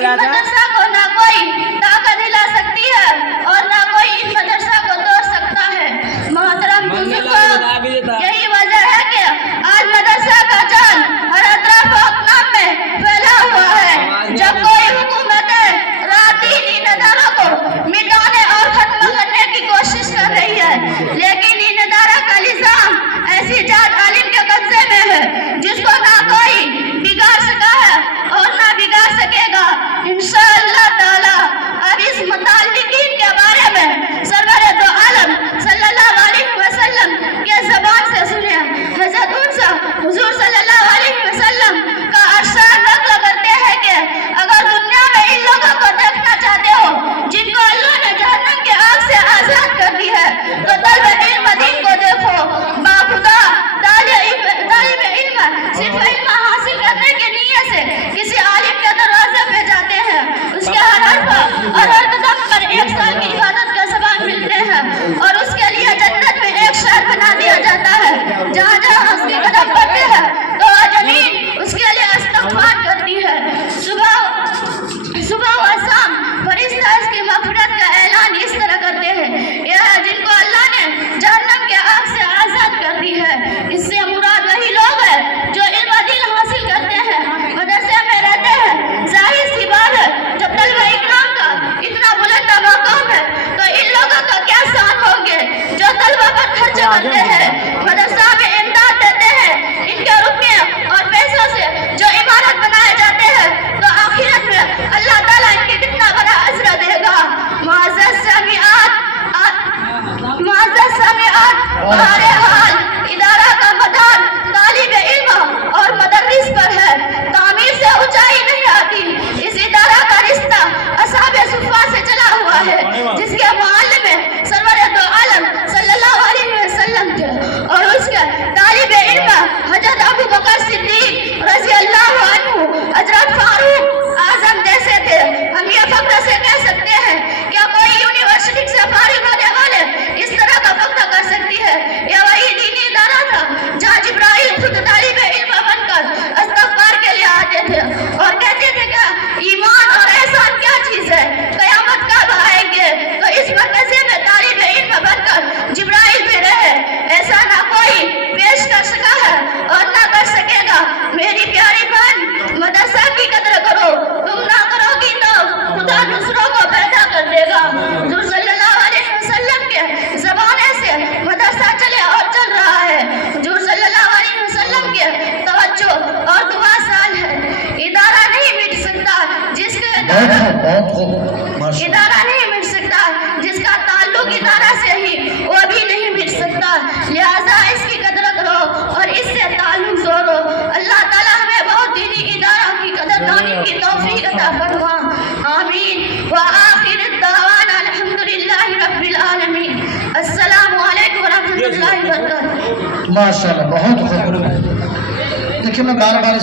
मदरसा को ना कोई ताकत हिला सकती है और ना कोई इन मदरसा को तोड़ सकता है। मोहतरम बुजुर्गों, यही वजह है कि आज मदरसा का चांद हर तरफ अकनाम में फैला हुआ है। जब कोई हुकूमत राती इन इदारों को मिटाने और खत्म करने की कोशिश कर रही है, लेकिन इन इदारा का निजाम ऐसी जात आलिम के कब्जे में है जिसको ना कोई बिगाड़ सका है और ना बिगाड़ सकेगा इंशाअल्लाह ताला। अब इस मुताल्लिकीन के बारे में सरवर दो आलम सल्लल्लाहु अलैहि वसल्लम के ज़बान से सुने। हज़रत उनसे हुजूर सल्लल्लाहु अलैहि वसल्लम का अरशाद नक़ल करते हैं कि अगर दुनिया में इन लोगों को देखना चाहते हो जिनको अल्लाह ने जहन्नम के आग से आज़ाद कर दी है, तो तलब इल्म दीन को देखो। बाखुदा तालिब इल्म सिर्फ इल्म हासिल करने के नियत से किसी आलिम के दरवाजे पे जाते हैं, उसके हर हर्फ और हर कदम पर 1 साल की इबादत का सवाब मिलते हैं और उसके लिए जन्नत में एक शहर बना दिया जाता है। जहाँ जहाँ उसके कदम पड़ते हैं तो जमीन उसके लिए इस्तग़फ़ार करती है। सुबह व शाम फरिश्ता इसकी मग़फ़िरत का ऐलान इस तरह करते हैं, यह है जिनको अल्लाह ने जहन्नम के आग से आज़ाद कर दी है। इससे मुराद वही लोग हैं जो इल्म दीन हासिल करते हैं, मदरसे में रहते हैं। जाहिर सी बात है, जब तलबा इकराम का इतना बुलंद मकाम है तो इन लोगों का क्या शान होंगे जो तलबा पर खर्च करते हैं, मदरसा में इमदाद देते हैं। इनके रुपये और पैसों से जो इमारत बनाए जाते हैं तो आखिरत में अल्लाह ताला इनके कितना बड़ा अजर देगा। मुअज़्ज़ज़ सामिआत, बहरहाल इदारा का मदार तालिब इल्म और मदरस पर है। तामीर से ऊंचाई नहीं आती। इस इदारा का रिश्ता असहाबे सुफ़्फ़ा से चला हुआ है, जिसके मुअल्लिम सरवर दो आलम सल्लल्लाहु अलैहि वसल्लम थे और उसके तालिब इल्म हज़रत अबू बकर सिद्दीक़ रज़ियल्लाहु अन्हु, हज़रत फारूक आज़म जैसे थे। हम ये फख्र से कह सकते हैं क्या कोई यूनिवर्सिटी से फारिग होने वाले इस तरह का फख्र कर सकती है। यह वही दीनी इदारा था जहाँ जिब्राइल खुद तालिब इल्म बनकर इस्तग़फ़ार के लिए आते थे और कहते थे कि ईमान और एहसान क्या चीज़ है, क़यामत कब आएंगे। तो इस मरकज़े में तालिब इल्म बनकर जिब्राइल भी रहे। ऐसा ना कोई पेश कर सका है और ना कर सकेगा। मेरी प्यारी बहन, मदरसा की कदर करो, तुम ना करोगी तो खुदा दूसरों को पैदा कर देगा। हुज़ूर सल्लल्लाहु अलैहि वसल्लम के ज़माने से मदरसा चले और चल रहा है। हुज़ूर सल्लल्लाहु अलैहि वसल्लम के तवज्जो और दुआ साल है। इदारा नहीं मिट सकता जिसका ताल्लुक इदारा से ही, वो भी नहीं मिट सकता। लिहाजा इसकी कदर करो और इससे ताल्लुक जोड़ो। अल्लाह ताला हमें बहुत दीनी इदारा की कदरदानी की तौफीक अता फरमा। आमीन व आखिर दावाना अल्हम्दुलिल्लाहि रब्बिल आलमीन। अस्सलामु अलैकुम व रहमतुल्लाहि व बरकातहू। माशाअल्लाह, बहुत खूब। देखिए मैं बार बार